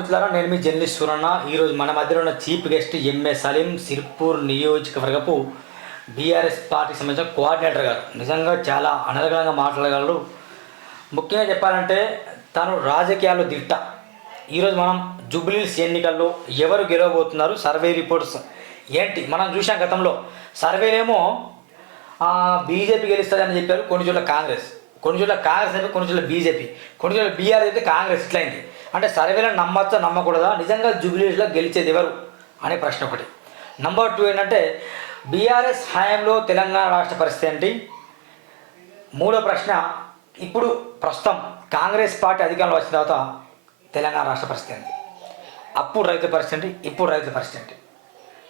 మిత్రులారా నేను మీ జర్నలిస్ట్ సూరన్న ఈరోజు మన మధ్యలో ఉన్న chief guest MA Saleem Sirpur నియోజకవర్గపు BRS పార్టీకి సంబంధించిన కోఆర్డినేటర్ గారు. నిజంగా చాలా అనర్గళంగా మాట్లాడగలరు. ముఖ్యంగా చెప్పాలంటే తను రాజకీయాల్లో దిట్ట. ఈరోజు మనం జూబ్లీస్ ఎన్నికల్లో ఎవరు గెలవబోతున్నారు సర్వే రిపోర్ట్స్ ఏంటి? మనం చూసాం గతంలో. సర్వేలేమో బీజేపీ గెలుస్తుందని చెప్పారు. కొన్ని చోట్ల కాంగ్రెస్. కొన్ని చోట్ల కాంగ్రెస్ అయితే కొన్ని చోట్ల బీజేపీ. కొన్ని చోట్ల బీఆర్ అయితే కాంగ్రెస్. ఇట్లయింది అంటే సర్వేలను నమ్మచ్చా నమ్మకూడదా? నిజంగా జూబ్లీస్లో గెలిచేది ఎవరు? అనే ప్రశ్న ఒకటి. నంబర్ టూ ఏంటంటే బీఆర్ఎస్ హయాంలో తెలంగాణ రాష్ట్ర పరిస్థితి ఏంటి? మూడో ప్రశ్న ఇప్పుడు ప్రస్తుతం కాంగ్రెస్ పార్టీ అధికారంలో వచ్చిన తర్వాత తెలంగాణ రాష్ట్ర పరిస్థితి ఏంటి? అప్పుడు రైతు పరిస్థితి ఏంటి? ఇప్పుడు రైతు పరిస్థితి ఏంటి?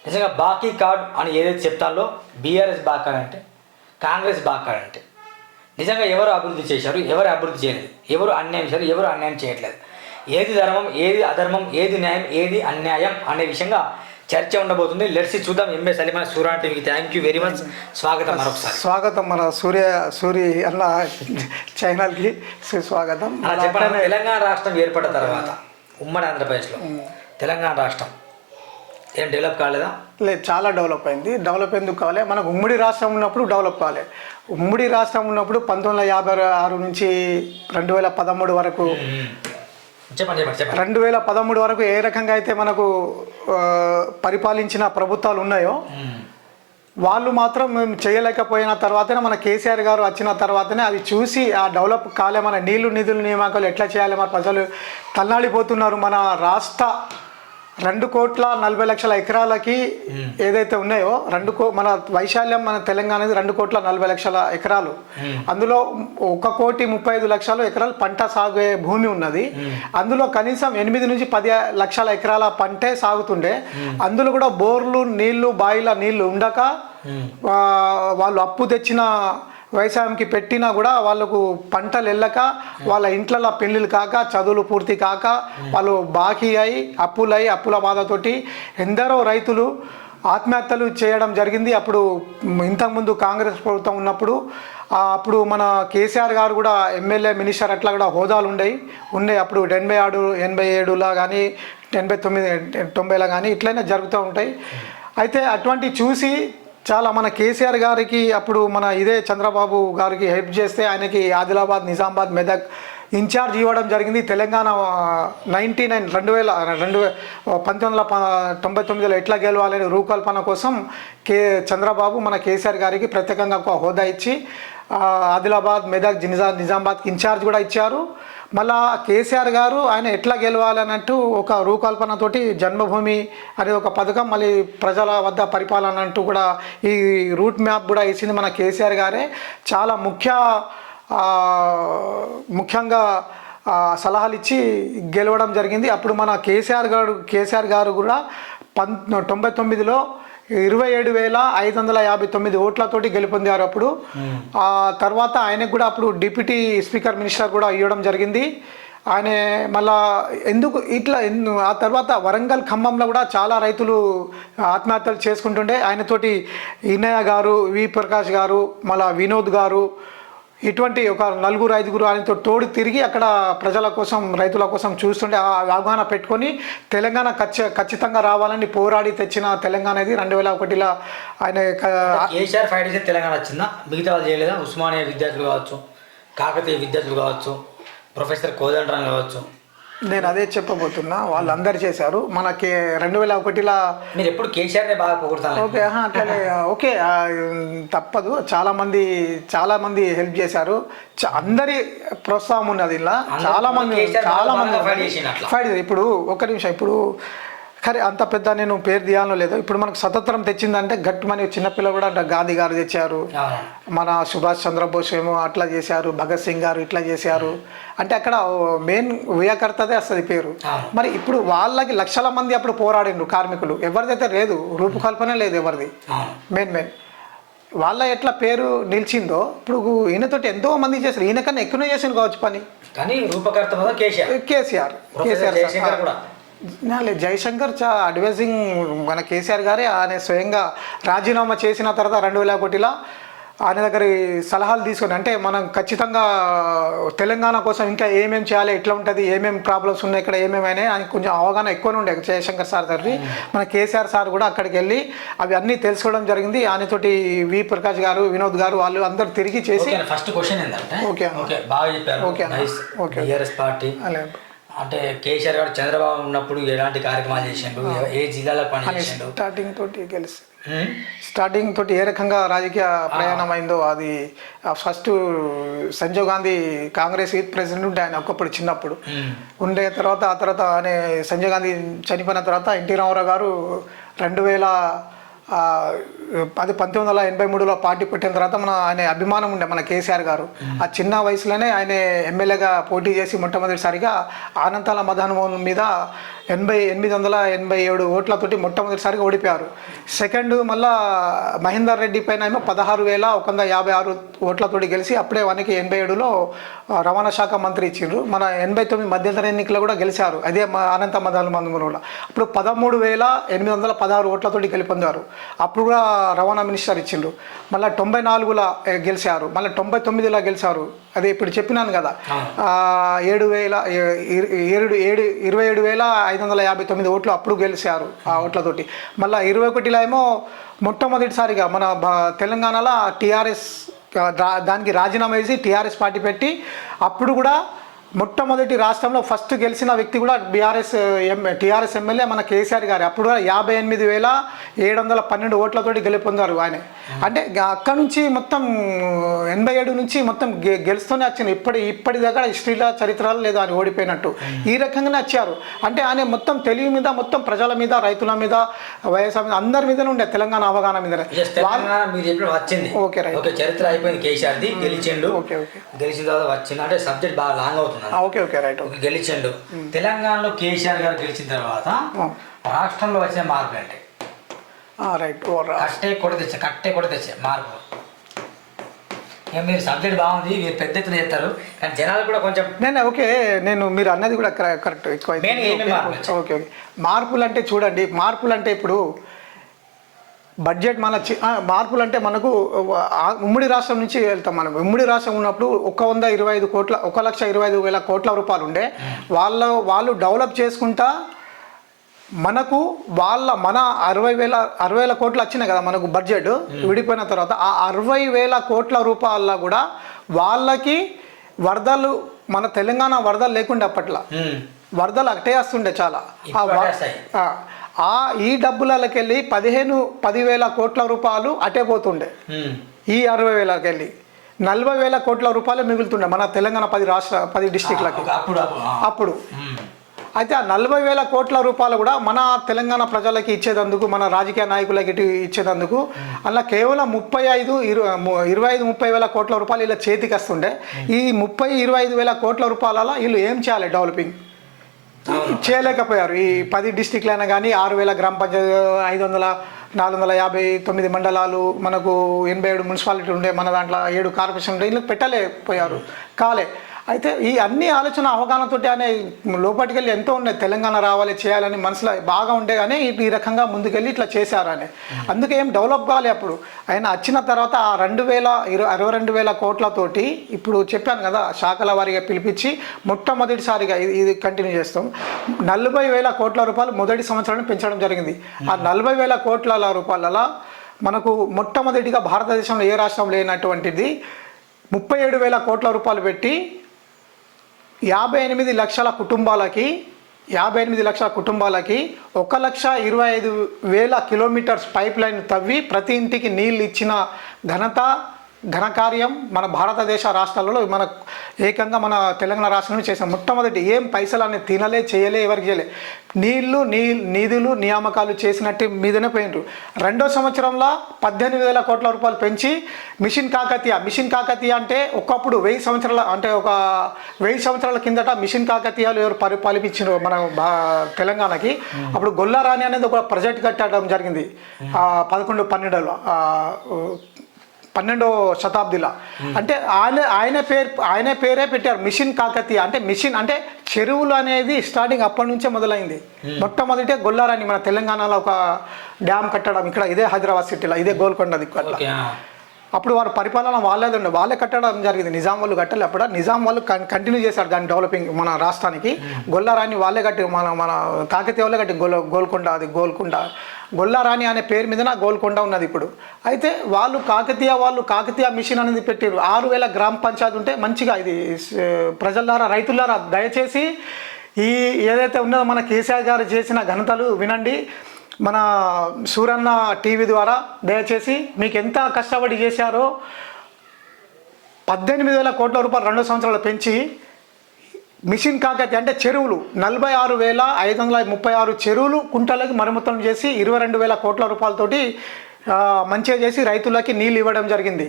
నిజంగా బాకీ కార్డ్ అని ఏదైతే చెప్తాలో బీఆర్ఎస్ బాకీ కార్డ్ అంటే కాంగ్రెస్ బాకీ కార్డ్ అంటే నిజంగా ఎవరు అభివృద్ధి చేశారు? ఎవరు అభివృద్ధి చేయలేదు? ఎవరు అన్యాయం చేశారు? ఎవరు అన్యాయం చేయట్లేదు? ఏది ధర్మం ఏది అధర్మం ఏది న్యాయం ఏది అన్యాయం అనే విషయంగా చర్చ ఉండబోతుంది. లెట్స్ చూద్దాం. ఎంఏ సలీమా సూరా టీవీకి థ్యాంక్ యూ వెరీ మచ్ స్వాగతం మరొకసారి. స్వాగతం మన సూర్య సూరి అన్న ఛానల్కి సుస్వాగతం. అలా చెప్పండి తెలంగాణ రాష్ట్రం ఏర్పడిన తర్వాత ఉమ్మడి ఆంధ్రప్రదేశ్లో తెలంగాణ రాష్ట్రం ఏం డెవలప్ కాలేదా? లేదు చాలా డెవలప్ అయింది. డెవలప్ ఎందుకు కావాలి? మనకు ఉమ్మడి రాష్ట్రం ఉన్నప్పుడు డెవలప్ కావాలి. ఉమ్మడి రాష్ట్రం ఉన్నప్పుడు పంతొమ్మిది వందల యాభై ఆరు నుంచి రెండు వేల పదమూడు వరకు రెండు వేల పదమూడు వరకు ఏ రకంగా అయితే మనకు పరిపాలించిన ప్రభుత్వాలు ఉన్నాయో. వాళ్ళు మాత్రం మేము చేయలేకపోయిన తర్వాతనే మన కేసీఆర్ గారు వచ్చిన తర్వాతనే అది చూసి ఆ డెవలప్ కాలే మన నీళ్ళు నిధులు నియామకాలు ఎట్లా చేయాలి మన ప్రజలు తల్లాడిపోతున్నారు మన రాష్ట్ర రెండు కోట్ల నలభై లక్షల ఎకరాలకి ఏదైతే ఉన్నాయో రెండు కో మన వైశాల్యం మన తెలంగాణ రెండు కోట్ల నలభై లక్షల ఎకరాలు. అందులో ఒక కోటి ముప్పై ఐదు లక్షల ఎకరాలు పంట సాగే భూమి ఉన్నది. అందులో కనీసం ఎనిమిది నుంచి పది లక్షల ఎకరాల పంటే సాగుతుండే. అందులో కూడా బోర్లు నీళ్ళు బాయిల నీళ్ళు ఉండక వాళ్ళు అప్పు తెచ్చిన వ్యవసాయంకి పెట్టినా కూడా వాళ్ళకు పంటలు వెళ్ళక వాళ్ళ ఇంట్లలో పెళ్ళిళ్ళు కాక చదువులు పూర్తి కాక వాళ్ళు బాకీ అయి అప్పులై అప్పుల బాధతోటి ఎందరో రైతులు ఆత్మహత్యలు చేయడం జరిగింది. అప్పుడు ఇంతకుముందు కాంగ్రెస్ ప్రభుత్వం ఉన్నప్పుడు అప్పుడు మన కేసీఆర్ గారు కూడా ఎమ్మెల్యే మినిస్టర్ అట్లా కూడా హోదాలు ఉండేవి ఉన్నాయి. అప్పుడు ఎనభై ఆరు ఎనభై ఏడులా కానీ ఎనభై తొమ్మిది తొంభైలా కానీ ఇట్లనే జరుగుతూ ఉంటాయి. అయితే అటువంటి చూసి చాలా మన కేసీఆర్ గారికి అప్పుడు మన ఇదే చంద్రబాబు గారికి హెల్ప్ చేస్తే ఆయనకి ఆదిలాబాద్ నిజామాబాద్ మెదక్ ఇన్ఛార్జ్ ఇవ్వడం జరిగింది. తెలంగాణ నైంటీ నైన్ రెండు వేల రెండు పంతొమ్మిది వందల ప- తొంభై తొమ్మిదిలో ఎట్లా గెలవాలనే రూకల్పన కోసం కే చంద్రబాబు మన కేసీఆర్ గారికి ప్రత్యేకంగా ఒక హోదా ఇచ్చి ఆదిలాబాద్ మెదక్ నిజా నిజామాబాద్కి ఇన్ఛార్జ్ కూడా ఇచ్చారు. మళ్ళా కేసీఆర్ గారు ఆయన ఎట్లా గెలవాలన్నట్టు ఒక రూపకల్పనతోటి జన్మభూమి అనే ఒక పథకం మళ్ళీ ప్రజల వద్ద పరిపాలన అంటూ కూడా ఈ రూట్ మ్యాప్ కూడా ఇచ్చింది మన కేసీఆర్ గారే. చాలా ముఖ్య ముఖ్యంగా సలహాలు ఇచ్చి గెలవడం జరిగింది. అప్పుడు మన కేసీఆర్ గారు కేసీఆర్ గారు కూడా పం తొంభై తొమ్మిదిలో ఇరవై ఏడు వేల ఐదు వందల యాభై తొమ్మిది ఓట్లతోటి గెలుపొందారు అప్పుడు. ఆ తర్వాత ఆయనకు కూడా అప్పుడు డిప్యూటీ స్పీకర్ మినిస్టర్ కూడా ఇవ్వడం జరిగింది. ఆయన మళ్ళా ఎందుకు ఇట్లా ఆ తర్వాత వరంగల్ ఖమ్మంలో కూడా చాలా రైతులు ఆత్మహత్యలు చేసుకుంటుండే. ఆయనతోటి ఇన్నయ్య గారు వి ప్రకాష్ గారు మళ్ళా వినోద్ గారు ఇటువంటి ఒక నలుగురు ఐదుగురు ఆయనతో తోడు తిరిగి అక్కడ ప్రజల కోసం రైతుల కోసం చూస్తుండే ఆ అవగాహన పెట్టుకొని తెలంగాణ ఖచ్చ ఖచ్చితంగా రావాలని పోరాడి తెచ్చిన తెలంగాణ ఇది. రెండు వేల ఒకటిలో ఆయన క- కేసీఆర్ ఫైవ్ డేస్ తెలంగాణ వచ్చిందా? మిగతా వాళ్ళు చేయలేదా? ఉస్మానియా విద్యార్థులు కావచ్చు కాకతీయ విద్యార్థులు కావచ్చు ప్రొఫెసర్ కోదండరాం కావచ్చు. నేను అదే చెప్పబోతున్నా వాళ్ళందరు చేశారు. మనకి రెండు వేల ఒకటిలో మీరు ఎప్పుడు కేసీఆర్నే బాగా పొగుడుతాను ఓకే అట్లనే ఓకే తప్పదు. చాలా మంది చాలా మంది హెల్ప్ చేశారు. అందరి ప్రోత్సాహం ఉన్నది ఇలా చాలా మంది చాలా మంది. ఫైట్ ఇప్పుడు ఒక నిమిషం ఇప్పుడు ఖరే అంత పెద్ద నేను పేరు తీయాలో లేదు. ఇప్పుడు మనకు స్వతంత్రం తెచ్చిందంటే గట్టుమని చిన్నపిల్లలు కూడా అంటే గాంధీ గారు తెచ్చారు. మన సుభాష్ చంద్రబోస్ ఏమో అట్లా చేశారు భగత్ సింగ్ గారు ఇట్లా చేశారు. అంటే అక్కడ మెయిన్ వ్యయకర్తదే వస్తుంది పేరు. మరి ఇప్పుడు వాళ్ళకి లక్షల మంది అప్పుడు పోరాడిండ్రు కార్మికులు. ఎవరిదైతే లేదు రూపకల్పనే లేదు ఎవరిది. Main main. వాళ్ళ ఎట్లా పేరు నిలిచిందో ఇప్పుడు ఈయనతోటి ఎంతో మంది చేశారు. ఈయన కన్నా ఎక్కువనే చేసిండు కావచ్చు పని. కానీ రూపకర్త కేసీఆర్. కేసీఆర్. ప్రొఫెసర్ జయశంకర్ చా అడ్వైజింగ్ మన కేసీఆర్ గారే ఆయన స్వయంగా రాజీనామా చేసిన తర్వాత రెండు వేల ఒకటిలో ఆయన దగ్గర సలహాలు తీసుకొని అంటే మనం ఖచ్చితంగా తెలంగాణ కోసం ఇంకా ఏమేమి చేయాలి ఎట్లా ఉంటుంది ఏమేమి ప్రాబ్లమ్స్ ఉన్నాయి ఇక్కడ ఏమేమి అయినాయి అని కొంచెం అవగాహన ఎక్కువనే ఉండే జయశంకర్ సార్ దగ్గర మన కేసీఆర్ సార్ కూడా అక్కడికి వెళ్ళి అవి అన్నీ తెలుసుకోవడం జరిగింది ఆయనతోటి వి ప్రకాష్ గారు వినోద్ గారు వాళ్ళు అందరు తిరిగి చేసి ఫస్ట్ క్వశ్చన్ ఏంటంటే ఓకే. ఓకే బాగా చెప్పారు ఓకే. ఓకే. పార్టీ అంటే కేసీఆర్ గారు చంద్రబాబు ఉన్నప్పుడు ఎలాంటి కార్యక్రమాలు చేసిండు? ఏ జిల్లాలో పని అని చేసిండు? స్టార్టింగ్ తోటి గెలిచి ఉమ్, స్టార్టింగ్ తోటి ఏ రకంగా రాజకీయ ప్రయాణం అయిందో అది first Sanjay Gandhi Congress youth president ఉంటే ఆయన ఒకప్పుడు చిన్నప్పుడు. ఉండే తర్వాత ఆ తర్వాత ఆయన సంజయ్ గాంధీ చనిపోయిన తర్వాత ఎన్టీ రామారావు గారు రెండు వేల అది పంతొమ్మిది వందల ఎనభై మూడులో పార్టీ పెట్టిన తర్వాత మన ఆయన అభిమానం ఉండే మన కేసీఆర్ గారు. ఆ చిన్న వయసులోనే ఆయన ఎమ్మెల్యేగా పోటీ చేసి మొట్టమొదటిసారిగా ఆనంతాల మదనమోహన్ మీద ఎనభై ఎనిమిది వందల ఎనభై ఏడు ఓట్లతోటి మొట్టమొదటిసారిగా ఓడిపోయారు. సెకండ్ మళ్ళా మహేందర్ రెడ్డి పైన ఏమో పదహారు వేల ఒక వంద యాభై ఆరు ఓట్లతోటి గెలిచి అప్పుడే వానికి ఎనభై ఏడులో రవాణా శాఖ మంత్రి ఇచ్చిండ్రు. మన ఎనభై తొమ్మిది మధ్యంతర ఎన్నికల్లో కూడా గెలిచారు. అదే మా అనంత మదాలు మందులో అప్పుడు పదమూడు వేల ఎనిమిది వందల పదహారు ఓట్లతోటి గెలుపొందారు. అప్పుడు కూడా రవాణా మినిస్టర్ ఇచ్చిండ్రు. మళ్ళీ తొంభై నాలుగులో గెలిచారు. మళ్ళీ తొంభై తొమ్మిదిలో గెలిచారు. అదే ఇప్పుడు చెప్పినాను కదా. ఏడు వేల ఏడు ఏడు ఇరవై ఏడు వేల ఐదు వందల యాభై తొమ్మిది ఓట్లు అప్పుడు గెలిచారు ఆ ఓట్లతోటి. మళ్ళీ ఇరవై ఒకటిలో ఏమో మొట్టమొదటిసారిగా మన తెలంగాణలో టీఆర్ఎస్ దానికి రాజీనామా చేసి టీఆర్ఎస్ పార్టీ పెట్టి అప్పుడు కూడా మొట్టమొదటి రాష్ట్రంలో ఫస్ట్ గెలిచిన వ్యక్తి కూడా బీఆర్ఎస్ ఎం టీఆర్ఎస్ ఎమ్మెల్యే మన కేసీఆర్ గారు. అప్పుడు యాభై ఎనిమిది వేల ఏడు వందల పన్నెండు ఓట్లతోటి గెలుపొందారు ఆయన. అంటే అక్కడ నుంచి మొత్తం ఎనభై ఏడు నుంచి మొత్తం గె గెలుస్తూనే వచ్చింది. ఇప్పటి ఇప్పటిదాకా హిస్టరీలో చరిత్రలో లేదు ఆయన ఓడిపోయినట్టు. ఈ రకంగానే వచ్చారు. అంటే ఆయన మొత్తం తెలివి మీద మొత్తం ప్రజల మీద రైతుల మీద వైఎస్ఆర్ మీద అందరి మీదనే ఉండే తెలంగాణ అవగాహన మీద ఓకే, రైట్. చరిత్ర అయిపోయింది కేసీఆర్ది. గెలిచిండు. గెలిచిన తర్వాత వచ్చింది అంటే సబ్జెక్ట్ బాగా లాంగ్ అవుతుంది. ఓకే ఓకే రైట్ గెలిచిండు. తెలంగాణలో కేసీఆర్ గారు గెలిచిన తర్వాత రాష్ట్రంలో వచ్చిన మార్పులు అంటే రైట్ కట్టే కూడా తెచ్చా కట్టే కూడా తెచ్చా మార్పు. ఇక మీరు సబ్జెక్ట్ బాగుంది మీరు పెద్ద ఎత్తున చేస్తారు కానీ జనాలు కూడా కొంచెం నేను ఓకే నేను మీరు అన్నది కూడా కరె- కరెక్ట్ ఎక్కువ? ఓకే ఓకే మార్పులు అంటే చూడండి మార్పులు అంటే ఇప్పుడు బడ్జెట్ మన మార్పులు అంటే మనకు ఉమ్మడి రాష్ట్రం నుంచి వెళ్తాం మనం. ఉమ్మడి రాష్ట్రం ఉన్నప్పుడు ఒక వంద ఇరవై ఐదు కోట్ల ఒక లక్ష ఇరవై ఐదు వేల కోట్ల రూపాయలు ఉండే. వాళ్ళ వాళ్ళు డెవలప్ చేసుకుంటా మనకు వాళ్ళ మన అరవై వేల అరవై వేల కోట్లు వచ్చినాయి కదా మనకు బడ్జెట్ విడిపోయిన తర్వాత ఆ అరవై వేల కోట్ల రూపాయల కూడా వాళ్ళకి వరదలు మన తెలంగాణ వరదలు లేకుండే అప్పట్లో. వరదలు అట్టే వస్తుండే చాలా. ఆ ఈ డబ్బులకి వెళ్ళి పదిహేను పదివేల కోట్ల రూపాయలు అటే పోతుండే. ఈ అరవై వేలకి వెళ్ళి నలభై వేల కోట్ల రూపాయలు మిగులుతుండే మన తెలంగాణ పది రాష్ట్ర పది డిస్టిక్లకి. అప్పుడు అయితే ఆ నలభై వేల కోట్ల రూపాయలు కూడా మన తెలంగాణ ప్రజలకి ఇచ్చేదందుకు మన రాజకీయ నాయకులకి ఇటు ఇచ్చేదందుకు అలా కేవలం ముప్పై ఐదు ఇరవై ఐదు ముప్పై వేల కోట్ల రూపాయలు ఇలా చేతికి వస్తుండే. ఈ ముప్పై ఇరవై ఐదు వేల కోట్ల రూపాయలలో వీళ్ళు ఏం చేయాలి డెవలపింగ్? చేయలేకపోయారు. ఈ పది డిస్టిక్లు అయినా కానీ ఆరు వేల గ్రామ పంచాయతీ ఐదు వందల నాలుగు వందల యాభై తొమ్మిది మండలాలు మనకు ఎనభై ఏడు మున్సిపాలిటీ ఉండే మన దాంట్లో ఏడు కార్పొరేషన్ ఉండే ఇళ్ళకి పెట్టలేకపోయారు. కాలే. అయితే ఈ అన్ని ఆలోచన అవగాహనతోటి అనే లోపలికి వెళ్ళి ఎంతో ఉన్నాయి. తెలంగాణ రావాలి చేయాలని మనసులో బాగా ఉండే కానీ ఈ- ఈ రకంగా ముందుకెళ్ళి ఇట్లా చేశారని. అందుకే ఏం డెవలప్ కాలే అప్పుడు. ఆయన వచ్చిన తర్వాత ఆ రెండు వేల ఇరవై అరవై రెండు వేల కోట్లతోటి ఇప్పుడు చెప్పాను కదా శాఖల వారిగా పిలిపించి మొట్టమొదటిసారిగా ఇది ఇది కంటిన్యూ చేస్తాం. నలభై వేల కోట్ల రూపాయలు మొదటి సంవత్సరాన్ని పెంచడం జరిగింది. ఆ నలభై వేల కోట్ల రూపాయల మనకు మొట్టమొదటిగా భారతదేశంలో ఏ రాష్ట్రం లేనటువంటిది ముప్పై ఏడు వేల కోట్ల రూపాయలు పెట్టి యాభై ఎనిమిది లక్షల కుటుంబాలకి యాభై ఎనిమిది లక్షల కుటుంబాలకి ఒక లక్ష ఇరవై ఐదు వేల కిలోమీటర్స్ పైప్ లైన్ తవ్వి ప్రతి ఇంటికి నీళ్ళు ఇచ్చిన ఘనత ఘనకార్యం మన భారతదేశ రాష్ట్రాలలో మన ఏకంగా మన తెలంగాణ రాష్ట్రంలో చేసాం మొట్టమొదటి ఏం పైసలు అనేది తినలే చేయలే ఎవరికి చేయలే. నీళ్ళు నీ నిధులు నియామకాలు చేసినట్టు మీదనే పోయినరు రెండో సంవత్సరంలో పద్దెనిమిది వేల కోట్ల రూపాయలు పెంచి మిషన్ కాకతీయ మిషన్ కాకతీయ అంటే ఒకప్పుడు వెయ్యి సంవత్సరాల అంటే ఒక వెయ్యి సంవత్సరాల కిందట మిషన్ కాకతీయాలు ఎవరు పరి పాలిపించారు మన తెలంగాణకి. అప్పుడు గొల్లారాణి అనేది ఒక ప్రాజెక్ట్ కట్టడం జరిగింది. పదకొండు పన్నెండులో. పన్నెండో శతాబ్దిలో. అంటే ఆయన ఆయన పేరు ఆయన పేరే పెట్టారు మిషన్ కాకతీయ. అంటే మిషన్ అంటే చెరువులు అనేది స్టార్టింగ్ అప్పటి నుంచే మొదలైంది. మొట్టమొదటి గొల్లారాని మన తెలంగాణలో ఒక డ్యామ్ కట్టడం ఇక్కడ ఇదే హైదరాబాద్ సిటీలో ఇదే గోల్కొండ దిక్కు అట్లా. అప్పుడు వారు పరిపాలన వాళ్ళేది ఉండే వాళ్ళే కట్టడం జరిగింది. నిజాం వాళ్ళు కట్టాలి అప్పుడు. నిజాం వాళ్ళు కంటిన్యూ చేశారు దాని డెవలపింగ్ మన రాష్ట్రానికి. గొల్లారాని వాళ్ళే కట్టి మన మన కాకతీయ వాళ్ళే కట్టి గోల్ గోల్కొండ అది గోల్కొండ. గొల్లారాణి అనే పేరు మీద గోల్కొండ ఉన్నది ఇప్పుడు. అయితే వాళ్ళు కాకతీయ వాళ్ళు కాకతీయ మిషన్ అనేది పెట్టారు ఆరు వేల గ్రామ పంచాయతీ ఉంటే మంచిగా ఇది ప్రజలారా రైతులారా దయచేసి ఈ ఏదైతే ఉన్నదో మన కేసీఆర్ గారు చేసిన ఘనతలు వినండి. మన సూరన్న టీవీ ద్వారా దయచేసి మీకు ఎంత కష్టపడి చేశారో పద్దెనిమిది వేల కోట్ల రూపాయలు రెండు సంవత్సరాలు పెంచి మిషన్ కాకతి అంటే చెరువులు. నలభై ఆరు వేల ఐదు వందల ముప్పై ఆరు చెరువులు కుంటలకి మరమ్మతులు చేసి ఇరవై రెండు వేల కోట్ల రూపాయలతోటి మంచిగా చేసి రైతులకి నీళ్ళు ఇవ్వడం జరిగింది.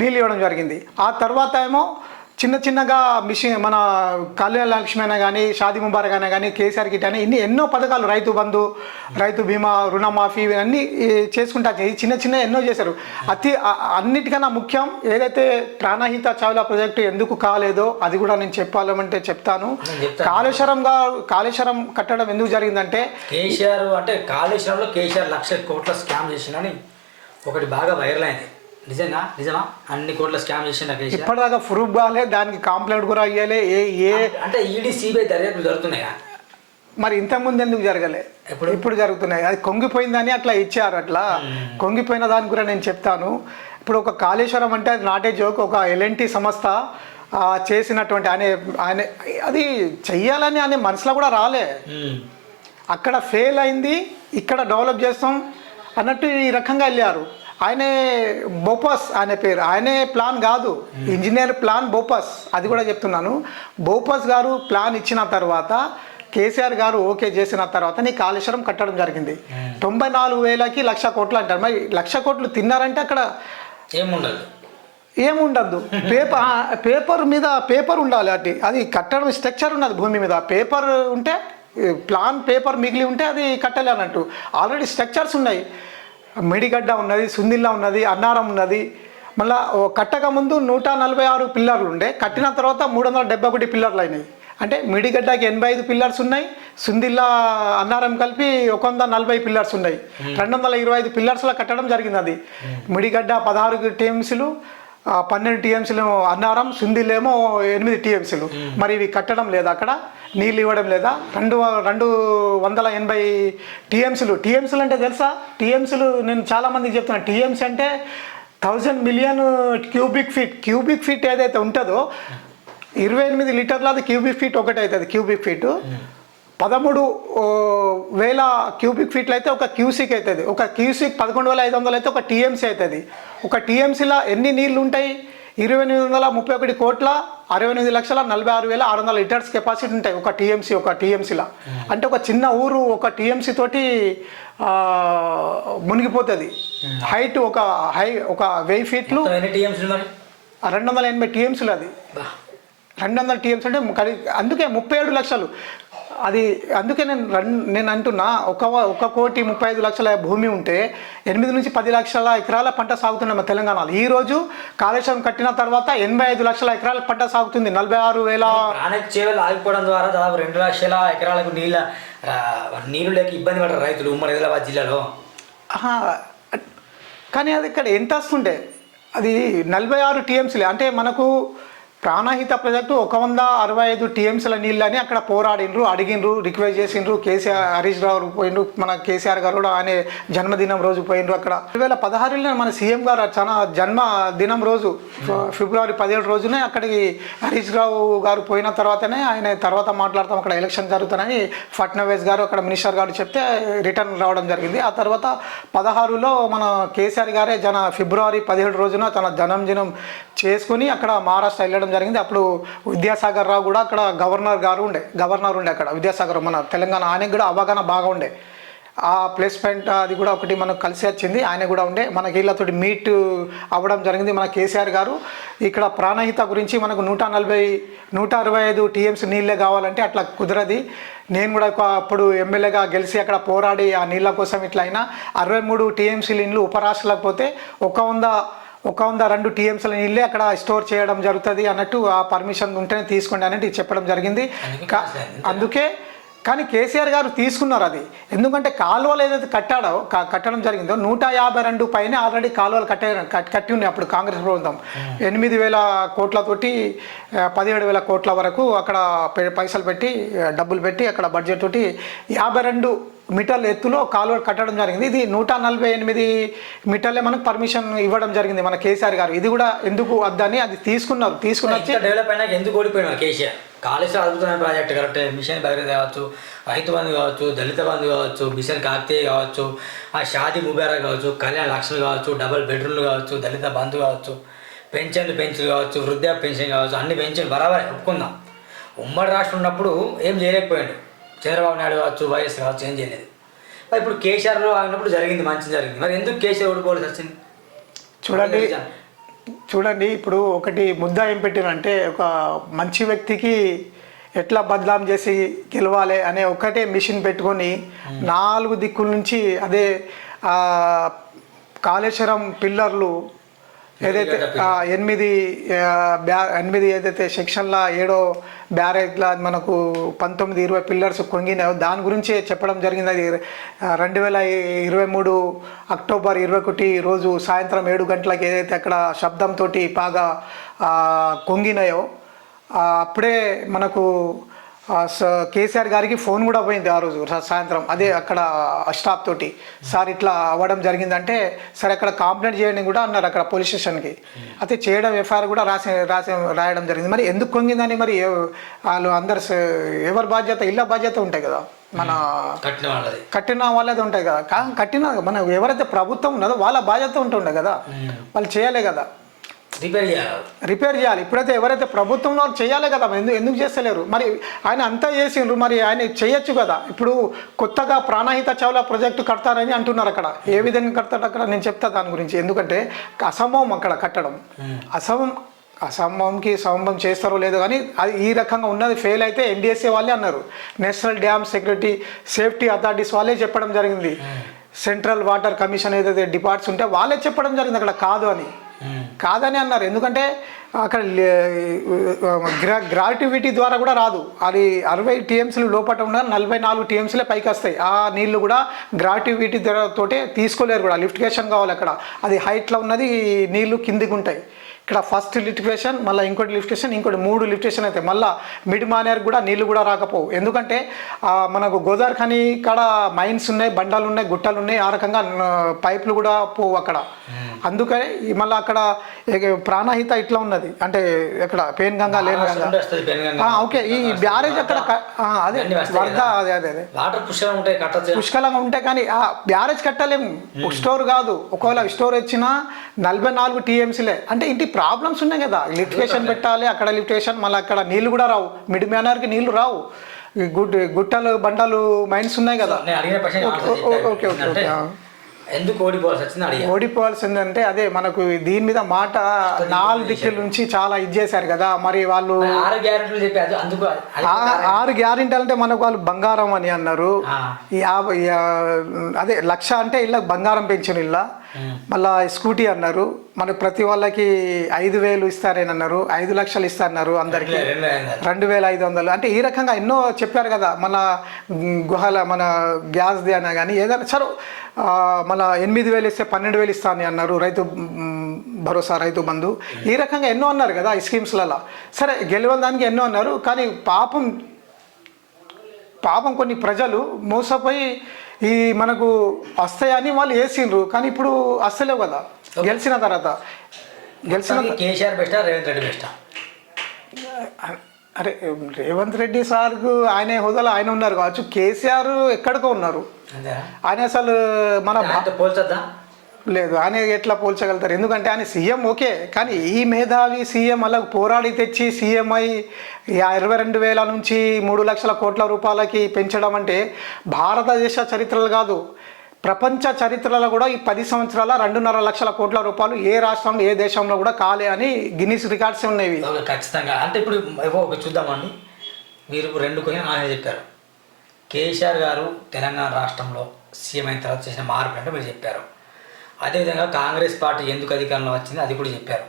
నీళ్ళు ఇవ్వడం జరిగింది. ఆ తర్వాత ఏమో చిన్న చిన్నగా మిషన్ మన కళ్యాణ లక్ష్మి అయినా కానీ షాదీ ముబారక్ అయినా కానీ కేసీఆర్ కిట్ అని ఇన్ని ఎన్నో పథకాలు రైతు బంధు రైతు బీమా రుణమాఫీ ఇవన్నీ చేసుకుంటా ఈ చిన్న చిన్న ఎన్నో చేశారు. అతి అన్నిటికన్నా ముఖ్యం ఏదైతే ప్రాణహిత చావుల ప్రాజెక్టు ఎందుకు కాలేదో అది కూడా నేను చెప్పాలంటే చెప్తాను. చెప్తాను. కాళేశ్వరం కట్టడం ఎందుకు జరిగిందంటే కేసీఆర్ అంటే కాళేశ్వరంలో కేసీఆర్ లక్ష కోట్ల స్కామ్ చేసిండని ఒకటి బాగా వైరల్ అయింది. నిజంగా? నిజమా? అన్ని కోట్ల స్కామ్ కేసీఆర్ ఇప్పటిదాకా ప్రూఫ్ కాలే దానికి కంప్లైంట్ కూడా అయ్యాలి ఏ ఏ. అంటే ఈడీ సిబిఐ దర్యాప్తు జరుగుతున్నాయా? మరి ఇంతకుముందు ఎందుకు జరగలే? ఎప్పుడు? ఇప్పుడు జరుగుతున్నాయి. అది కొంగిపోయిందని అట్లా ఇచ్చారు అట్లా. కొంగిపోయిన దాని కూడా నేను చెప్తాను. ఇప్పుడు ఒక కాళేశ్వరం అంటే అది నాటే జోక్. ఒక ఎల్ఎన్టీ సంస్థ చేసినటువంటి ఆయన ఆయన అది చెయ్యాలని అనే మనసులో కూడా రాలే. అక్కడ ఫెయిల్ అయింది ఇక్కడ డెవలప్ చేస్తాం అన్నట్టు ఈ రకంగా వెళ్ళారు. ఆయనే బోపస్ అనే పేరు. ఆయనే ప్లాన్ కాదు. Engineer plan bogus. అది కూడా చెప్తున్నాను. బోపస్ గారు ప్లాన్ ఇచ్చిన తర్వాత కేసీఆర్ గారు ఓకే చేసిన తర్వాత నీ కాళేశ్వరం కట్టడం జరిగింది. తొంభై నాలుగు వేలకి లక్ష కోట్లు అంటారు. మరి లక్ష కోట్లు తిన్నారంటే అక్కడ ఏముండదు. ఏముండద్దు పేపర్ పేపర్ మీద పేపర్ ఉండాలి అది. అది కట్టడం స్ట్రక్చర్ ఉన్నది భూమి మీద. పేపర్ ఉంటే ప్లాన్ పేపర్ మిగిలి ఉంటే అది కట్టలే అన్నట్టు ఆల్రెడీ స్ట్రక్చర్స్ ఉన్నాయి. మిడిగడ్డ ఉన్నది సుందిల్లా ఉన్నది అన్నారం ఉన్నది. మళ్ళా కట్టక ముందు నూట నలభై ఆరు పిల్లర్లు ఉండే. కట్టిన తర్వాత మూడు వందల డెబ్బై ఒకటి పిల్లర్లు అయినాయి. అంటే మిడిగడ్డకి ఎనభై ఐదు పిల్లర్స్ ఉన్నాయి సుందిల్లా అన్నారం కలిపి ఒక వంద నలభై పిల్లర్స్ ఉన్నాయి. రెండు వందల ఇరవై ఐదు పిల్లర్స్లో కట్టడం జరిగింది అది. మిడిగడ్డ పదహారు టీఎంసీలు ఆ, పన్నెండు టీఎంసీలు అన్నారం సుందిలేమో ఎనిమిది టీఎంసీలు. మరి ఇవి కట్టడం లేదా అక్కడ? నీళ్ళు ఇవ్వడం లేదా? రెండు రెండు వందల ఎనభై టీఎంసీలు. టీఎంసీలు అంటే తెలుసా? టీఎంసీలు నేను చాలామందికి చెప్తున్నాను టీఎంసీ అంటే thousand million cubic feet. Cubic feet ఏదైతే ఉంటుందో ఇరవై ఎనిమిది లీటర్ల అది క్యూబిక్ ఫీట్ ఒకటి అవుతుంది క్యూబిక్ ఫీట్. పదమూడు వేల క్యూబిక్ ఫీట్లు అయితే ఒక క్యూసిక్ అవుతుంది ఒక క్యూసిక్ పదకొండు వేల ఐదు వందలు అయితే ఒక టీఎంసీ అవుతుంది ఒక టీఎంసీలో ఎన్ని నీళ్ళు ఉంటాయి ఇరవై ఎనిమిది వందల ముప్పై ఒకటి కోట్ల అరవై ఎనిమిది లక్షల నలభై ఆరు వేల ఆరు వందల లీటర్స్ కెపాసిటీ ఉంటాయి ఒక టీఎంసీ ఒక టీఎంసీలో. అంటే ఒక చిన్న ఊరు ఒక టీఎంసీ తోటి మునిగిపోతుంది. హైట్ ఒక హై ఒక వెయ్యి ఫీట్లు. రెండు వందల ఎనభై టీఎంసీలు అది. రెండు వందల టీఎంసీ అంటే అందుకే ముప్పై ఏడు లక్షలు. అది అందుకే నేను రన్ నేను అంటున్నా ఒక ఒక కోటి ముప్పై ఐదు లక్షల భూమి ఉంటే ఎనిమిది నుంచి పది లక్షల ఎకరాల పంట సాగుతుంది మన తెలంగాణలో. ఈ రోజు కాళేశ్వరం కట్టిన తర్వాత ఎనభై ఐదు లక్షల ఎకరాల పంట సాగుతుంది. నలభై ఆరు వేల చేవలు ఆగిపోవడం ద్వారా దాదాపు రెండు లక్షల ఎకరాలకు నీళ్ళ నీళ్ళు లేక ఇబ్బంది పడరు రైతులు ఉమ్మడి ఆదిలాబాద్ జిల్లాలో. కానీ అది ఇక్కడ ఎంత వస్తుండే అది నలభై ఆరు టీఎంసీలే. అంటే మనకు ప్రాణహిత ప్రాజెక్టు ఒక వంద అరవై ఐదు టీఎంసీల నీళ్ళని అక్కడ పోరాడిండ్రు అడిగిండ్రు రిక్వెస్ట్ చేసిండ్రు. కేసీఆర్ హరీష్ రావు పోయిండ్రు. మన కేసీఆర్ గారు కూడా ఆయన జన్మదినం రోజు పోయిండ్రు అక్కడ. రెండు వేల పదహారులో మన సీఎం గారు చాలా జన్మ దినం రోజు ఫిబ్రవరి పదిహేడు రోజునే అక్కడికి హరీష్ రావు గారు పోయిన తర్వాతనే ఆయన తర్వాత మాట్లాడతాం అక్కడ ఎలక్షన్ జరుగుతానని ఫడ్నవీస్ గారు అక్కడ మినిస్టర్ గారు చెప్తే రిటర్న్ రావడం జరిగింది. ఆ తర్వాత పదహారులో మన కేసీఆర్ గారే జన ఫిబ్రవరి పదిహేడు రోజున తన జన్మదినం చేసుకుని అక్కడ మహారాష్ట్ర వెళ్ళడం జరిగింది. అప్పుడు విద్యాసాగర్ రావు కూడా అక్కడ గవర్నర్ గారు ఉండే గవర్నర్ ఉండే అక్కడ విద్యాసాగర్ మన తెలంగాణ ఆయనకి కూడా అవగాహన బాగా ఉండే. ఆ ప్లేస్మెంట్ అది కూడా ఒకటి మనకు కలిసి వచ్చింది. ఆయన కూడా ఉండే. మనకి వీళ్ళతో మీట్ అవ్వడం జరిగింది మన కేసీఆర్ గారు. ఇక్కడ ప్రాణహిత గురించి మనకు నూట నలభై నూట అరవై ఐదు టీఎంసీ నీళ్ళే కావాలంటే అట్లా కుదరది. నేను కూడా అప్పుడు ఎమ్మెల్యేగా గెలిచి అక్కడ పోరాడి ఆ నీళ్ళ కోసం ఇట్లా అయినా అరవై మూడు టీఎంసీ నీళ్ళు ఉపరాష్ట్రాలకు పోతే ఒక వంద ఒక వంద రెండు టీఎంసీల నీళ్ళే అక్కడ స్టోర్ చేయడం జరుగుతుంది అన్నట్టు ఆ పర్మిషన్ ఉంటేనే తీసుకోండి అన్నట్టు చెప్పడం జరిగింది. అందుకే కానీ కేసీఆర్ గారు తీసుకున్నారు అది. ఎందుకంటే కాలువలు ఏదైతే కట్టాడో కట్టడం జరిగిందో నూట యాభై రెండు పైన ఆల్రెడీ కాలువలు కట్టే కట్- కట్టి ఉన్నాయి అప్పుడు కాంగ్రెస్ ప్రభుత్వం. ఎనిమిది వేల కోట్లతోటి పదిహేడు వేల కోట్ల వరకు అక్కడ పైసలు పెట్టి డబ్బులు పెట్టి అక్కడ బడ్జెట్ తోటి యాభై రెండు మీటర్ల ఎత్తులో కాలువ కట్టడం జరిగింది. ఇది నూట నలభై ఎనిమిది మీటర్లే మనకు పర్మిషన్ ఇవ్వడం జరిగింది మన కేసీఆర్ గారు. ఇది కూడా ఎందుకు వద్దని అది తీసుకున్నారు. తీసుకుని వచ్చి ఇంత డెవలప్ అయినాక ఎందుకు ఓడిపోయినారు కేసీఆర్? కాళేశ్వరం అద్భుతమైన ప్రాజెక్ట్ కరెక్ట్. మిషన్ భగీరథ కావచ్చు రైతు బంధు కావచ్చు దళిత బంధు కావచ్చు మిషన్ కాకతీయ కావచ్చు ఆ షాదీ ముబారక్ కావచ్చు కళ్యాణ లక్ష్మి కావచ్చు డబుల్ బెడ్రూమ్లు కావచ్చు దళిత బంధు కావచ్చు పెన్షన్లు పెన్షన్ కావచ్చు వృద్ధాప్య పెన్షన్ కావచ్చు అన్ని పెన్షన్ బరాబరే ఒప్పుకుందాం. ఉమ్మడి రాష్ట్రం ఉన్నప్పుడు ఏం చేయలేకపోయాడు. చంద్రబాబు నాయుడు కావచ్చు వైఎస్ కావచ్చు ఏం చేయలేదు. మరి ఇప్పుడు కేసీఆర్లో అయినప్పుడు జరిగింది మంచి జరిగింది. మరి ఎందుకు కేసీఆర్ ఓడిపోవాల్సి వచ్చింది చూడండి చూడండి ఇప్పుడు ఒకటి ముద్ద ఏం పెట్టినంటే ఒక మంచి వ్యక్తికి ఎట్లా బదలాం చేసి గెలవాలి అనే ఒకటే మిషన్ పెట్టుకొని నాలుగు దిక్కుల నుంచి అదే కాళేశ్వరం పిల్లర్లు ఏదైతే ఎనిమిది బ్యా ఎనిమిది ఏదైతే సెక్షన్ల ఏడో బ్యారేజ్ల మనకు పంతొమ్మిది ఇరవై పిల్లర్స్ కొంగినాయో దాని గురించే చెప్పడం జరిగింది. అది రెండు వేల ఇరవై మూడు అక్టోబర్ ఇరవై ఒకటి రోజు సాయంత్రం ఏడు గంటలకు ఏదైతే అక్కడ శబ్దంతో బాగా కొంగినాయో అప్పుడే మనకు కేసీఆర్ గారికి ఫోన్ కూడా పోయింది ఆ రోజు సాయంత్రం. అదే అక్కడ స్టాఫ్ తోటి. సార్ ఇట్లా అవ్వడం జరిగిందంటే సరే అక్కడ కంప్లైంట్ చేయండి కూడా అన్నారు అక్కడ పోలీస్ స్టేషన్కి. అయితే చేయడం ఎఫ్ఐఆర్ కూడా రాసి రాసి రాయడం జరిగింది. మరి ఎందుకు కొంగిందని మరి వాళ్ళు అందరు ఎవరి బాధ్యత ఇళ్ళ బాధ్యత ఉంటాయి కదా. మన కట్టిన వాళ్ళది. ఉంటాయి కదా. కట్టిన మన ఎవరైతే ప్రభుత్వం ఉన్నదో వాళ్ళ బాధ్యత ఉంటుండే కదా. వాళ్ళు చేయాలి కదా. రిపేర్ చేయాలి. రిపేర్ చేయాలి. ఇప్పుడైతే ఎవరైతే ప్రభుత్వంలో వాళ్ళు చేయాలి కదా మరి ఎందుకు ఎందుకు చేస్తలేరు? మరి ఆయన అంతా చేసిండ్రు మరి ఆయన చేయొచ్చు కదా. ఇప్పుడు కొత్తగా ప్రాణహిత చౌల ప్రాజెక్టు కడతారని అంటున్నారు అక్కడ. ఏ విధంగా కడతారు అక్కడ? నేను చెప్తా దాని గురించి. ఎందుకంటే అసంభవం అక్కడ కట్టడం. అసంభవం అసంభవంకి సంభవం చేస్తారో లేదో కానీ అది ఈ రకంగా ఉన్నది ఫెయిల్ అయితే ఎన్డీఎస్ఏ వాళ్ళే అన్నారు. National dam security safety authorities వాళ్ళే చెప్పడం జరిగింది. సెంట్రల్ వాటర్ కమిషన్ ఏదైతే డిపార్ట్స్ ఉంటే వాళ్ళే చెప్పడం జరిగింది అక్కడ కాదు అని. కాదని అన్నారు. ఎందుకంటే అక్కడ గ్రా గ్రాటివిటీ ద్వారా కూడా రాదు. అది అరవై టీఎంసీలు లోపల ఉన్న నలభై నాలుగు టీఎంసీలే పైకి వస్తాయి. ఆ నీళ్ళు కూడా గ్రాటివిటీ తోటే తీసుకోలేరు కూడా. లిఫ్టికేషన్ కావాలి అక్కడ. అది హైట్లో ఉన్నది నీళ్ళు కిందికి ఉంటాయి. ఇక్కడ ఫస్ట్ లిఫ్టికేషన్ మళ్ళీ ఇంకోటి లిఫ్టికేషన్ ఇంకోటి మూడు లిఫ్టికేషన్ అయితే. మళ్ళీ మిడ్ మానేర్ కూడా నీళ్ళు కూడా రాకపోవు. ఎందుకంటే మనకు గోదావరి ఖని కాడ మైన్స్ ఉన్నాయి బండాలు ఉన్నాయి గుట్టలు ఉన్నాయి ఆ రకంగా పైపులు కూడా పోవు అక్కడ. అందుకని మళ్ళీ అక్కడ ప్రాణహిత ఇట్లా ఉన్నది. అంటే ఇక్కడ పేన్ గంగా లేని గంగా. ఓకే. ఈ బ్యారేజ్ అక్కడ అదే. వరద. అదే అదే అదే. ఉంటాయి పుష్కలంగా ఉంటే కానీ ఆ బ్యారేజ్ కట్టలేము. స్టోర్ కాదు. ఒకవేళ స్టోర్ వచ్చినా నలభై నాలుగు టీఎంసీలే. అంటే ఇంటి ప్రాబ్లమ్స్ ఉన్నాయి కదా. లిఫ్టికేషన్ పెట్టాలి అక్కడ లిఫ్టికేషన్ మళ్ళీ అక్కడ నీళ్ళు కూడా రావు. మిడ్ మ్యానర్కి నీళ్ళు రావు. గుడ్ గుట్టలు బండలు మైన్స్ ఉన్నాయి కదా. ఓకే, ఓకే, ఓకే, అంటే. ఎందుకు ఓడిపోవాల్సి అడిగా ఓడిపోవాల్సిందంటే అదే మనకు దీని మీద మాట నాలుగు దిక్కుల నుంచి చాలా ఇది చేశారు కదా. మరి వాళ్ళు ఆరు గ్యారెంటీలు చెప్పి అది అందుకు ఆరు గ్యారెంటీ అంటే మనకు వాళ్ళు బంగారం అని అన్నారు. యాభై అదే లక్ష అంటే ఇళ్ళ బంగారం పెంచిన ఇళ్ళ. మళ్ళా స్కూటీ అన్నారు. మనకు ప్రతి వాళ్ళకి ఐదు వేలు ఇస్తారని అన్నారు ఐదు లక్షలు ఇస్తారన్నారు అందరికి. రెండు వేల ఐదు వందలు. అంటే ఈ రకంగా ఎన్నో చెప్పారు కదా మన గుహల మన గ్యాస్ది అయినా కానీ ఏదైనా సరే మన ఎనిమిది వేలు ఇస్తే పన్నెండు వేలు ఇస్తా అని అన్నారు రైతు భరోసా రైతు బంధు. ఈ రకంగా ఎన్నో అన్నారు కదా ఈ స్కీమ్స్లలో. సరే గెలవడానికి ఎన్నో అన్నారు. కానీ పాపం పాపం కొన్ని ప్రజలు మోసపోయి ఈ మనకు వస్తాయని వాళ్ళు వేసిండ్రు కానీ ఇప్పుడు వస్తలేవు కదా. గెలిచిన తర్వాత. గెలిచిన కేసీఆర్ బెస్టా రేవంత్ రెడ్డి బెస్టా? అరే రేవంత్ రెడ్డి సార్కు ఆయన హోదాలో ఆయన ఉన్నారు కావచ్చు. కేసీఆర్ ఎక్కడికో ఉన్నారు. ఆయన అసలు మన పోల్చొద్దా? లేదు ఆయన ఎట్లా పోల్చగలుగుతారు? ఎందుకంటే ఆయన సీఎం ఓకే కానీ ఈ మేధావి సీఎం అలా పోరాడి తెచ్చి సీఎం అయి ఇరవై రెండు వేల నుంచి మూడు లక్షల కోట్ల రూపాయలకి పెంచడం అంటే భారతదేశ చరిత్రలు కాదు. ప్రపంచ చరిత్రలో కూడా ఈ పది సంవత్సరాల రెండున్నర లక్షల కోట్ల రూపాయలు ఏ రాష్ట్రంలో ఏ దేశంలో కూడా కాలే అని గిన్నీస్ రికార్డ్స్ ఉన్నాయి ఖచ్చితంగా. అంటే ఇప్పుడు ఏవో ఒక చూద్దామండి. మీరు రెండు కొన్ని ఆయన చెప్పారు. కేసీఆర్ గారు తెలంగాణ రాష్ట్రంలో సీఎం అయిన తర్వాత చేసిన మార్పు అంటే మీరు చెప్పారు. అదేవిధంగా కాంగ్రెస్ పార్టీ ఎందుకు అధికారంలో వచ్చింది అది కూడా చెప్పారు.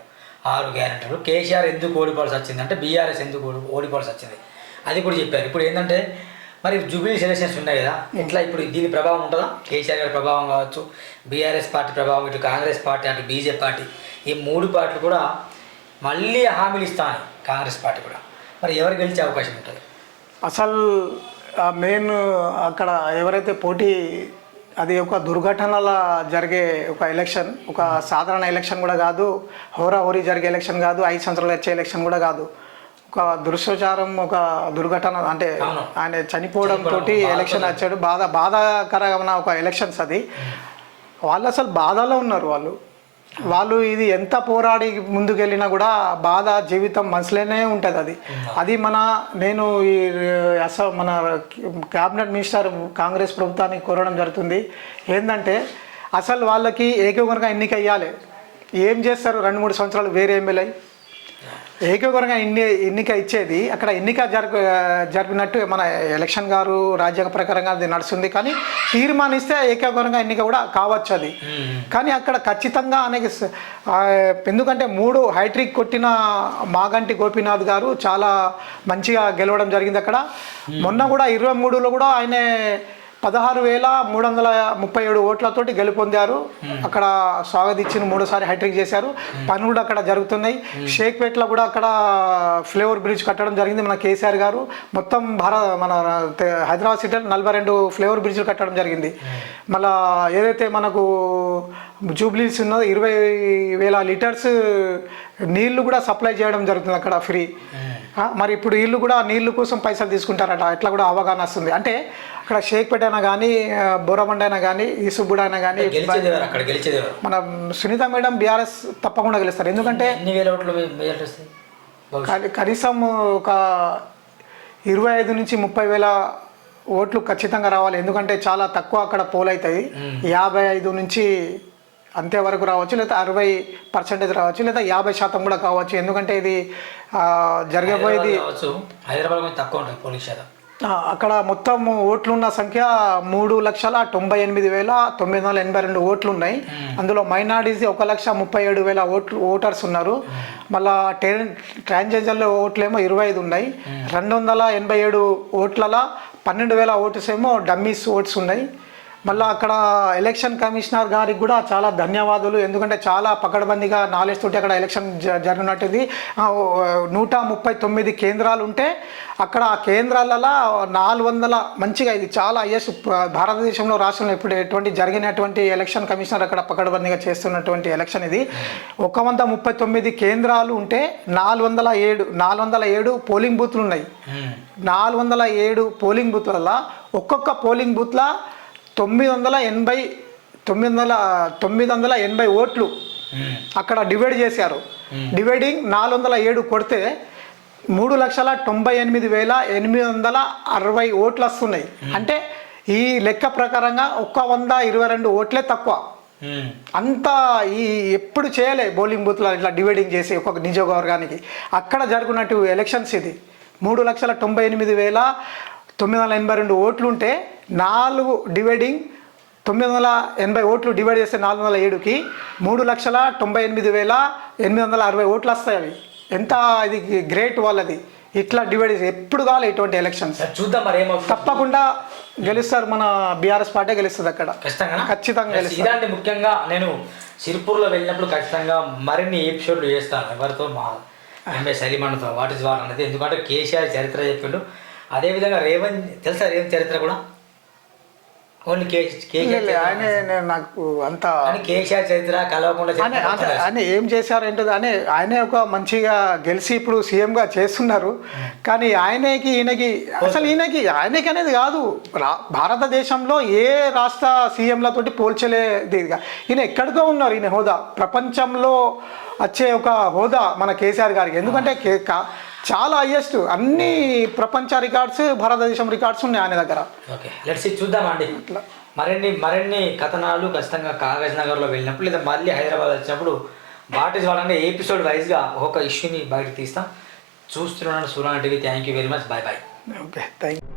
ఆరు గ్యారెంటీలు కేసీఆర్ ఎందుకు ఓడిపోవాల్సి వచ్చింది అంటే బీఆర్ఎస్ ఎందుకు ఓడిపోవాల్సి వచ్చింది. అది కూడా చెప్పారు. ఇప్పుడు ఏంటంటే మరి జూబ్లీ సెలక్షన్స్ ఉన్నాయి కదా ఇంట్లో ఇప్పుడు దీని ప్రభావం ఉంటుందా? కేసీఆర్ గారి ప్రభావం కావచ్చు బీఆర్ఎస్ పార్టీ ప్రభావం ఇటు కాంగ్రెస్ పార్టీ అటు బీజేపీ పార్టీ ఈ మూడు పార్టీలు కూడా మళ్ళీ హామీలు ఇస్తాను కాంగ్రెస్ పార్టీ కూడా. మరి ఎవరు గెలిచే అవకాశం ఉంటుంది? అసలు మెయిన్ అక్కడ ఎవరైతే పోటీ అది ఒక దుర్ఘటనల జరిగే ఒక ఎలక్షన్ ఒక సాధారణ ఎలక్షన్ కూడా కాదు హోరా హోరీ జరిగే ఎలక్షన్ కాదు ఐదు సంవత్సరాలు వచ్చే ఎలక్షన్ కూడా కాదు. ఒక దుర్శచారం ఒక దుర్ఘటన అంటే. ఆయన చనిపోవడం తోటి ఎలక్షన్. వచ్చాడు. బాధ బాధాకరమైన ఒక ఎలక్షన్స్ అది. వాళ్ళు అసలు బాధలో ఉన్నారు వాళ్ళు. వాళ్ళు ఇది ఎంత పోరాడి ముందుకెళ్ళినా కూడా బాధ జీవితం మనసులోనే ఉంటుంది అది. అది మన నేను ఈ అస మన క్యాబినెట్ మినిస్టర్ కాంగ్రెస్ ప్రభుత్వానికి కోరడం జరుగుతుంది. ఏంటంటే అసలు వాళ్ళకి ఏకగ్రంగా ఎన్నిక అయ్యాలి ఏం చేస్తారు? రెండు మూడు సంవత్సరాలు వేరే ఎమ్మెల్యే. ఏకగ్రంగా ఎన్ని ఎన్నిక ఇచ్చేది? అక్కడ ఎన్నిక జరగ జరిపినట్టు మన ఎలక్షన్ గారు రాజ్యాంగ ప్రకారంగా అది నడుస్తుంది. కానీ తీర్మానిస్తే ఏకగ్రంగా ఎన్నిక కూడా కావచ్చు అది. కానీ అక్కడ ఖచ్చితంగా అనేక ఎందుకంటే మూడు హైట్రిక్ కొట్టిన మాగంటి గోపీనాథ్ గారు చాలా మంచిగా గెలవడం జరిగింది అక్కడ. మొన్న కూడా ఇరవై మూడులో కూడా ఆయన పదహారు వేల మూడు వందల ముప్పై ఏడు ఓట్లతోటి గెలుపొందారు. అక్కడ స్వాగతించిన మూడోసారి హైట్రిక్ చేశారు. పనులు కూడా అక్కడ జరుగుతున్నాయి. షేక్పేట్లో కూడా అక్కడ ఫ్లేవర్ బ్రిడ్జ్ కట్టడం జరిగింది మన కేసీఆర్ గారు. మొత్తం భారత మన హైదరాబాద్ సిటీలో నలభై రెండు ఫ్లేవర్ బ్రిడ్జ్లు కట్టడం జరిగింది. మళ్ళా ఏదైతే మనకు జూబ్లీస్ ఉన్నదో ఇరవై వేల లీటర్స్ నీళ్ళు కూడా సప్లై చేయడం జరుగుతుంది అక్కడ ఫ్రీ. మరి ఇప్పుడు వీళ్ళు కూడా నీళ్ళు కోసం పైసలు తీసుకుంటారట. ఇట్లా కూడా అవగాహన వస్తుంది. అంటే అక్కడ షేక్పేట అయినా కానీ బోరబండ అయినా కానీ ఈసుగూడ అయినా కానీ మన సునీత మేడం బీఆర్ఎస్ తప్పకుండా గెలుస్తారు. ఎందుకంటే కనీసం ఒక ఇరవై ఐదు నుంచి ముప్పై వేల ఓట్లు ఖచ్చితంగా రావాలి. ఎందుకంటే చాలా తక్కువ అక్కడ పోల్ అవుతాయి. యాభై ఐదు నుంచి అంతే వరకు రావచ్చు లేదా అరవై పర్సెంటేజ్ రావచ్చు లేదా యాభై శాతం కూడా కావచ్చు. ఎందుకంటే ఇది జరగబోయేది హైదరాబాద్ తక్కువ ఉంటుంది పోలీస్ శాతం. అక్కడ మొత్తం ఓట్లున్న సంఖ్య మూడు లక్షల తొంభై ఎనిమిది వేల తొమ్మిది వందల ఎనభై రెండు ఓట్లు ఉన్నాయి అందులో మైనార్టీస్ ఒక లక్ష ముప్పై ఏడు వేల ఓట్లు ఓటర్స్ ఉన్నారు. మళ్ళా టెన్ ట్రాన్స్జెండర్ల ఓట్లేమో ఇరవై ఐదు ఉన్నాయి. రెండు వందల ఎనభై ఏడు ఓట్లలో పన్నెండు వేల ఓట్స్ ఏమో డమ్మీస్ ఓట్స్ ఉన్నాయి. మళ్ళీ అక్కడ ఎలక్షన్ కమిషనర్ గారికి కూడా చాలా ధన్యవాదాలు. ఎందుకంటే చాలా పకడ్బందీగా నాలెడ్జ్ తోటి అక్కడ ఎలక్షన్ జ- జరిగినట్టుది. నూట ముప్పై తొమ్మిది కేంద్రాలు ఉంటే అక్కడ ఆ కేంద్రాలలో నాలుగు వందల మంచిగా ఇది చాలా హైయెస్ట్ భారతదేశంలో రాష్ట్రంలో ఇప్పుడు ఎటువంటి జరిగినటువంటి ఎలక్షన్ కమిషనర్ అక్కడ పకడ్బందీగా చేస్తున్నటువంటి ఎలక్షన్ ఇది. ఒక వంద ముప్పై తొమ్మిది కేంద్రాలు ఉంటే నాలుగు వందల ఏడు నాలుగు వందల ఏడు పోలింగ్ బూత్లు ఉన్నాయి. నాలుగు వందల ఏడు పోలింగ్ బూత్లలో ఒక్కొక్క పోలింగ్ బూత్లో తొమ్మిది వందల ఎనభై తొమ్మిది వందల తొమ్మిది వందల ఎనభై ఓట్లు. అక్కడ డివైడ్ చేశారు. డివైడింగ్ నాలుగు వందల ఏడు కొడితే మూడు లక్షల తొంభై ఎనిమిది వేల ఎనిమిది వందల అరవై ఓట్లు వస్తున్నాయి అంటే ఈ లెక్క ప్రకారంగా ఒక్క వంద ఇరవై రెండు ఓట్లే తక్కువ. అంత ఈ ఎప్పుడు చేయలే బౌలింగ్ బూత్లో ఇట్లా డివైడింగ్ చేసి ఒక్కొక్క నియోజకవర్గానికి. అక్కడ జరుగునట్టు ఎలక్షన్స్ ఇది. మూడు లక్షల తొంభై ఎనిమిది వేల తొమ్మిది వందల ఎనభై రెండు ఓట్లు ఉంటే నాలుగు డివైడింగ్ తొమ్మిది వందల ఎనభై ఓట్లు డివైడ్ చేస్తే నాలుగు వందల ఏడుకి మూడు లక్షల తొంభై ఎనిమిది వేల ఎనిమిది వందల అరవై ఓట్లు వస్తాయి అవి. ఎంత ఇది గ్రేట్ వాళ్ళది. ఇట్లా డివైడ్ చేసి ఎప్పుడు కావాలి ఇటువంటి ఎలక్షన్స్. చూద్దాం మరి తప్పకుండా గెలుస్తారు మన బీఆర్ఎస్ పార్టీ గెలుస్తుంది అక్కడ. ఖచ్చితంగా ఖచ్చితంగా ఇలాంటి ముఖ్యంగా నేను సిరిపూర్లో వెళ్ళినప్పుడు ఖచ్చితంగా మరిన్ని ఎపిసోడ్లు చేస్తాను. ఎవరితో మా ఎంఏ సలీమాన్తో వాట్ ఇస్ వాట్ అనేది ఎందుకంటే కేసీఆర్ చరిత్ర చెప్పిండు. అదేవిధంగా రేవంత్ తెలుసా రేవంత్ చరిత్ర కూడా? ఓన్లీ. ఆయన నాకు అంత కేసీఆర్ చరిత్ర కలవకుండా ఆయన ఏం చేశారు ఏంటో అని ఆయనే ఒక మంచిగా గెలిచి ఇప్పుడు సీఎంగా చేస్తున్నారు. కానీ ఆయనకి ఈయనకి అసలు ఈయనకి ఆయనకి అనేది కాదు. భారతదేశంలో ఏ రాష్ట్ర సీఎంలతోటి పోల్చలేది. ఈయన ఎక్కడికో ఉన్నారు ఈయన హోదా. ప్రపంచంలో వచ్చే ఒక హోదా మన కేసీఆర్ గారికి. ఎందుకంటే చాలా హైయెస్ట్ అన్ని ప్రపంచ రికార్డ్స్ భారతదేశం రికార్డ్స్ ఉన్నాయి ఆయన దగ్గర. ఓకే లెట్స్ చూద్దామండి మరిన్ని మరిన్ని కథనాలు ఖచ్చితంగా కాగజ్ నగర్లో వెళ్ళినప్పుడు లేదా మళ్ళీ హైదరాబాద్ వచ్చినప్పుడు వాట్ ఇస్ వాళ్ళంటే ఎపిసోడ్ వైజ్గా ఒక ఇష్యూని బయట తీస్తాం. చూస్తున్నాను Surya TV thank you very much bye bye okay thank